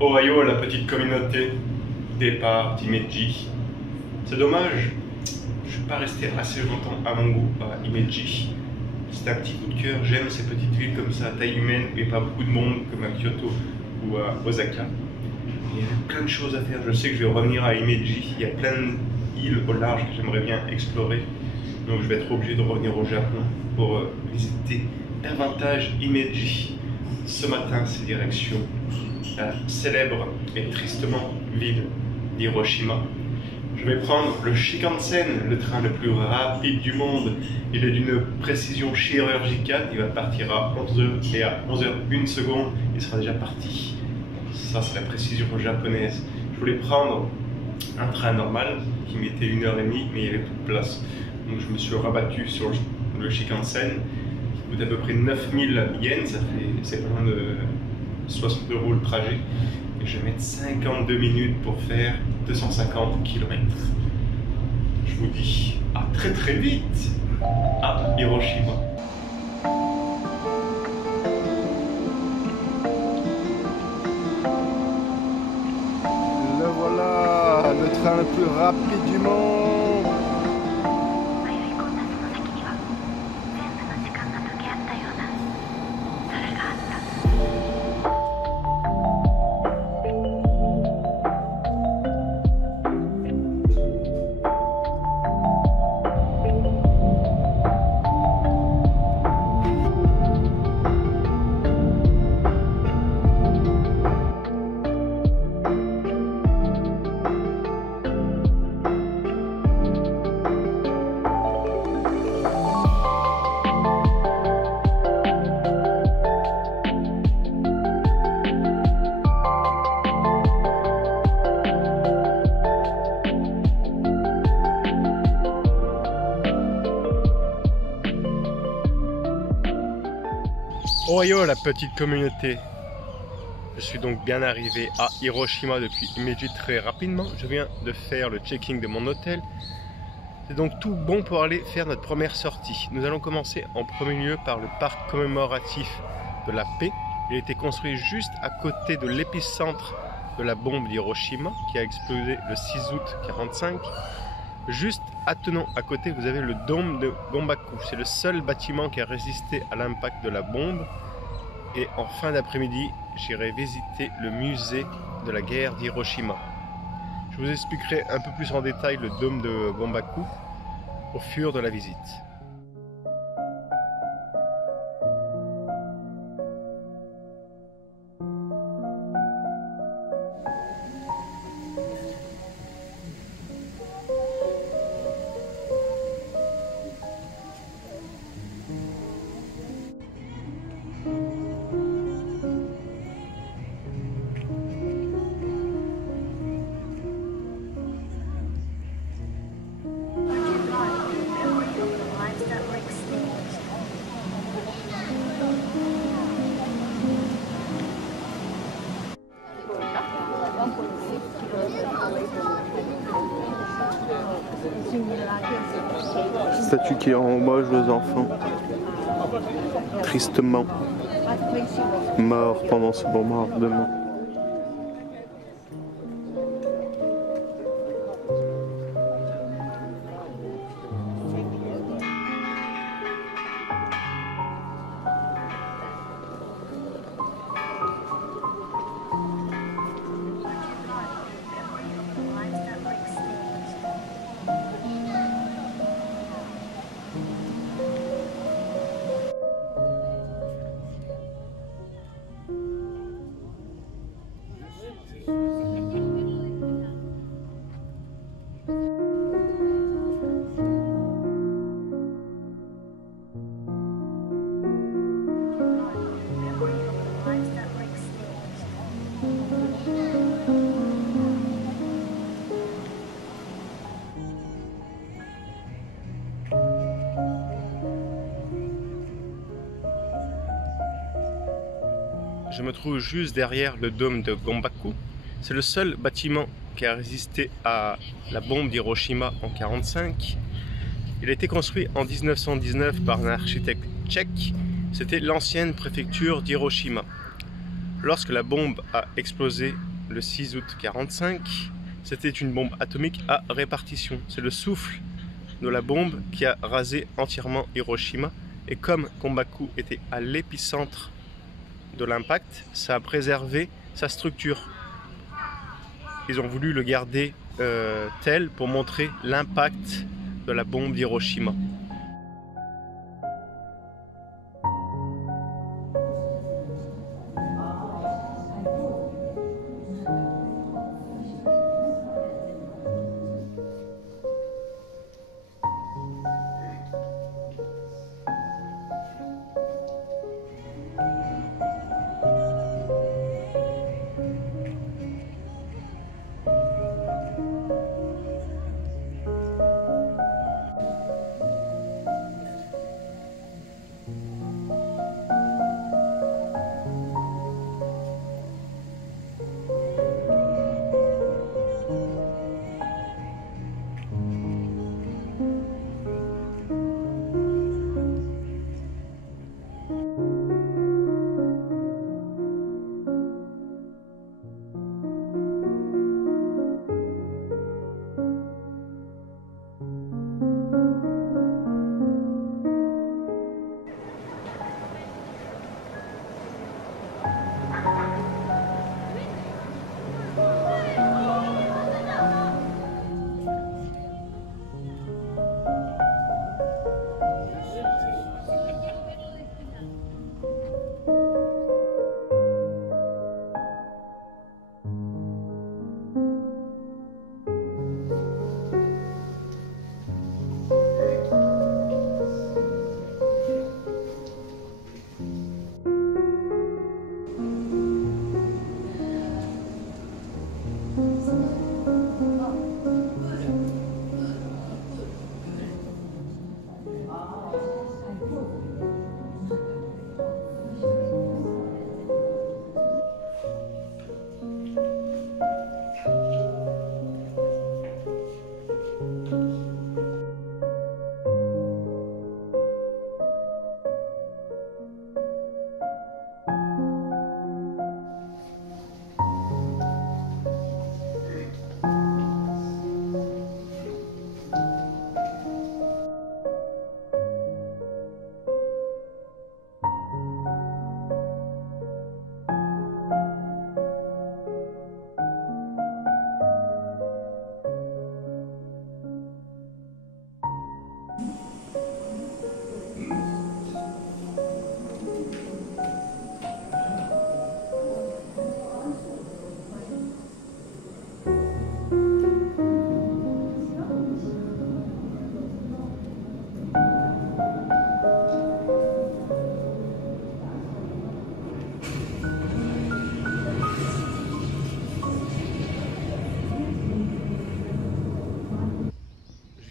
Ohio, la petite communauté, départ d'Himeji. C'est dommage, je suis pas resté assez longtemps à mon goût à Himeji. C'est un petit coup de cœur, j'aime ces petites villes comme ça à taille humaine où il n'y a pas beaucoup de monde comme à Kyoto ou à Osaka. Il y a plein de choses à faire, je sais que je vais revenir à Himeji, il y a plein d'îles au large que j'aimerais bien explorer. Donc je vais être obligé de revenir au Japon pour visiter davantage Himeji. Ce matin, c'est direction la célèbre et tristement ville d'Hiroshima. Je vais prendre le Shinkansen, le train le plus rapide du monde. Il est d'une précision chirurgicale. Il va partir à 11h et à 11h01, il sera déjà parti. Ça, c'est la précision japonaise. Je voulais prendre un train normal qui mettait 1h30, mais il n'y avait plus de place. Donc je me suis rabattu sur le Shinkansen qui coûte à peu près 9000 yens. C'est pas loin de 60 € le trajet. Et je vais mettre 52 minutes pour faire 250 km. Je vous dis à très très vite à Hiroshima. Le voilà, le train le plus rapide du monde. Ohio, la petite communauté. Je suis donc bien arrivé à Hiroshima depuis Himeji très rapidement. Je viens de faire le checking de mon hôtel. C'est donc tout bon pour aller faire notre première sortie. Nous allons commencer en premier lieu par le parc commémoratif de la paix. Il a été construit juste à côté de l'épicentre de la bombe d'Hiroshima qui a explosé le 6 août 1945. Juste attenant à côté, vous avez le dôme de Gombaku. C'est le seul bâtiment qui a résisté à l'impact de la bombe. Et en fin d'après-midi, j'irai visiter le musée de la guerre d'Hiroshima. Je vous expliquerai un peu plus en détail le dôme de Gombaku au fur de la visite. Statue qui rend hommage aux enfants, tristement morts pendant ce bombardement. Je me trouve juste derrière le dôme de Gombaku. C'est le seul bâtiment qui a résisté à la bombe d'Hiroshima en 1945. Il a été construit en 1919 par un architecte tchèque. C'était l'ancienne préfecture d'Hiroshima. lorsque la bombe a explosé le 6 août 1945, c'était une bombe atomique à répartition. C'est le souffle de la bombe qui a rasé entièrement Hiroshima. Et comme Kombaku était à l'épicentre de l'impact, ça a préservé sa structure. Ils ont voulu le garder tel pour montrer l'impact de la bombe d'Hiroshima.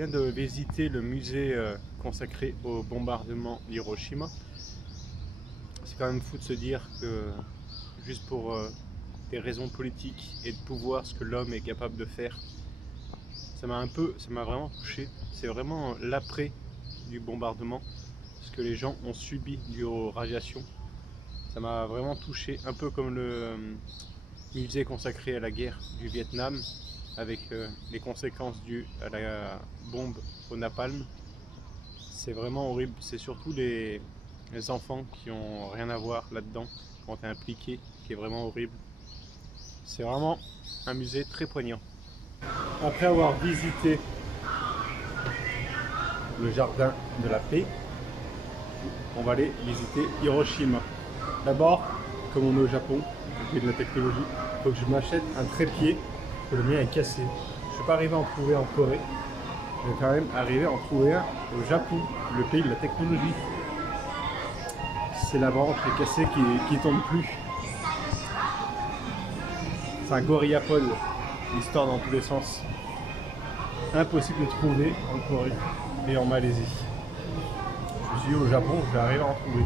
Je viens de visiter le musée consacré au bombardement d'Hiroshima. C'est quand même fou de se dire que juste pour des raisons politiques et de pouvoir, ce que l'homme est capable de faire, ça m'a vraiment touché. C'est vraiment l'après du bombardement, ce que les gens ont subi dû aux radiations. Ça m'a vraiment touché, un peu comme le musée consacré à la guerre du Vietnam, avec les conséquences dues à la bombe au napalm. C'est vraiment horrible. C'est surtout les enfants qui n'ont rien à voir là-dedans, quand tu es impliqué, qui est vraiment horrible. C'est vraiment un musée très poignant. Après avoir visité le jardin de la paix, on va aller visiter Hiroshima. D'abord, comme on est au Japon, au pays de la technologie, il faut que je m'achète un trépied. Le mien est cassé. Je ne suis pas arrivé à en trouver en Corée. Je vais quand même arriver à en trouver un au Japon, le pays de la technologie. C'est la branche qui est cassée qui ne tombe plus. C'est un gorillapod. Il se tord dans tous les sens. Impossible de trouver en Corée et en Malaisie. Je suis au Japon, je vais arriver à en trouver.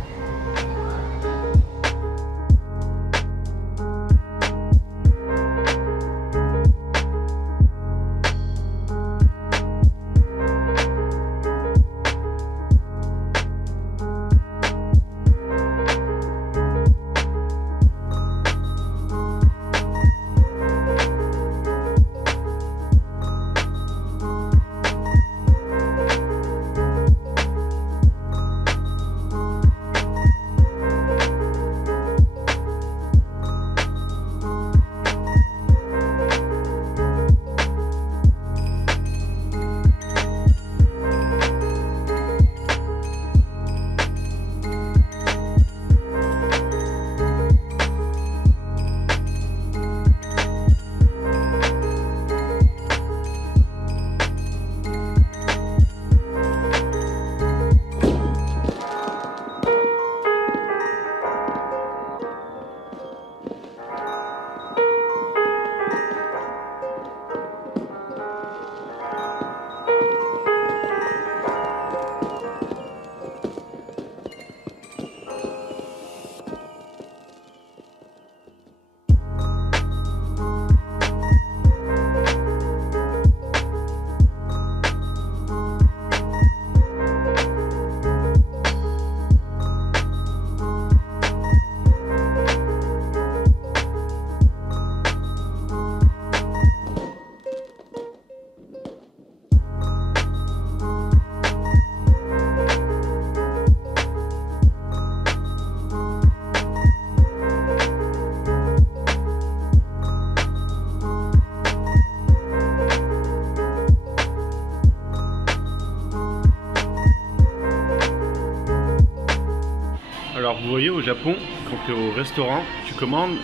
Alors vous voyez, au Japon, quand tu es au restaurant, tu commandes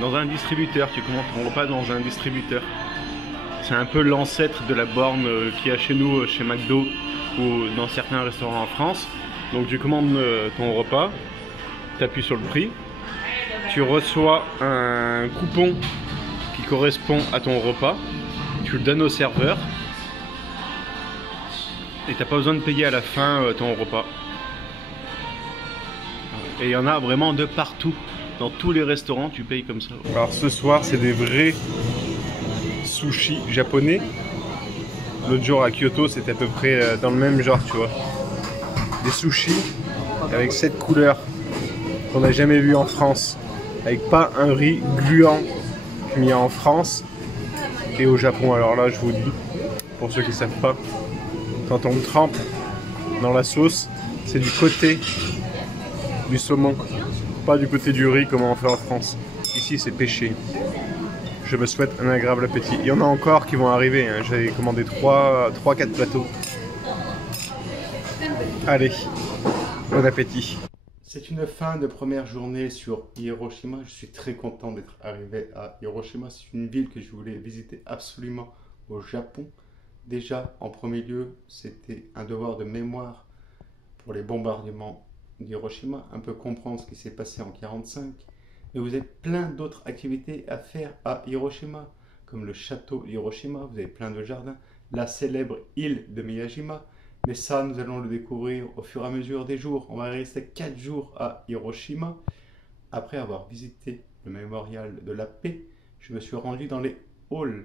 dans un distributeur, tu commandes ton repas dans un distributeur. C'est un peu l'ancêtre de la borne qu'il y a chez nous, chez McDo ou dans certains restaurants en France. Donc tu commandes ton repas, tu appuies sur le prix, tu reçois un coupon qui correspond à ton repas, tu le donnes au serveur et tu n'as pas besoin de payer à la fin ton repas. Et il y en a vraiment de partout. Dans tous les restaurants, tu payes comme ça. Alors ce soir, c'est des vrais sushis japonais. L'autre jour à Kyoto, c'était à peu près dans le même genre, tu vois. Des sushis avec cette couleur qu'on n'a jamais vu en France. Avec pas un riz gluant qu'il y a en France et au Japon. Alors là, je vous dis, pour ceux qui ne savent pas, quand on trempe dans la sauce, c'est du côté du saumon, pas du côté du riz comme on fait en France. Ici c'est pêché. Je me souhaite un agréable appétit. Il y en a encore qui vont arriver, hein. J'avais commandé 3-4 plateaux. Allez, bon appétit. C'est une fin de première journée sur Hiroshima. Je suis très content d'être arrivé à Hiroshima. C'est une ville que je voulais visiter absolument au Japon. Déjà, en premier lieu, c'était un devoir de mémoire pour les bombardements d'Hiroshima, un peu comprendre ce qui s'est passé en 1945. Mais vous avez plein d'autres activités à faire à Hiroshima, comme le château Hiroshima, vous avez plein de jardins, la célèbre île de Miyajima. Mais ça, nous allons le découvrir au fur et à mesure des jours. On va rester 4 jours à Hiroshima. Après avoir visité le mémorial de la paix, je me suis rendu dans les halls.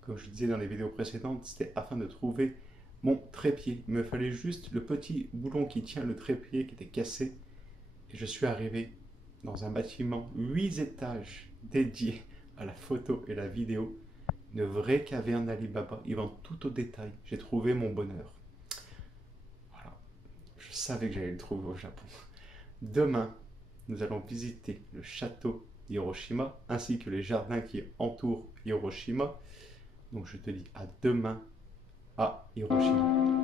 Comme je disais dans les vidéos précédentes, c'était afin de trouver mon trépied. Il me fallait juste le petit boulon qui tient le trépied qui était cassé. Et je suis arrivé dans un bâtiment 8 étages dédié à la photo et la vidéo. Une vraie caverne d'Alibaba. Ils vendent tout au détail. J'ai trouvé mon bonheur. Voilà. Je savais que j'allais le trouver au Japon. Demain, nous allons visiter le château d'Hiroshima ainsi que les jardins qui entourent Hiroshima. Donc je te dis à demain à Hiroshima.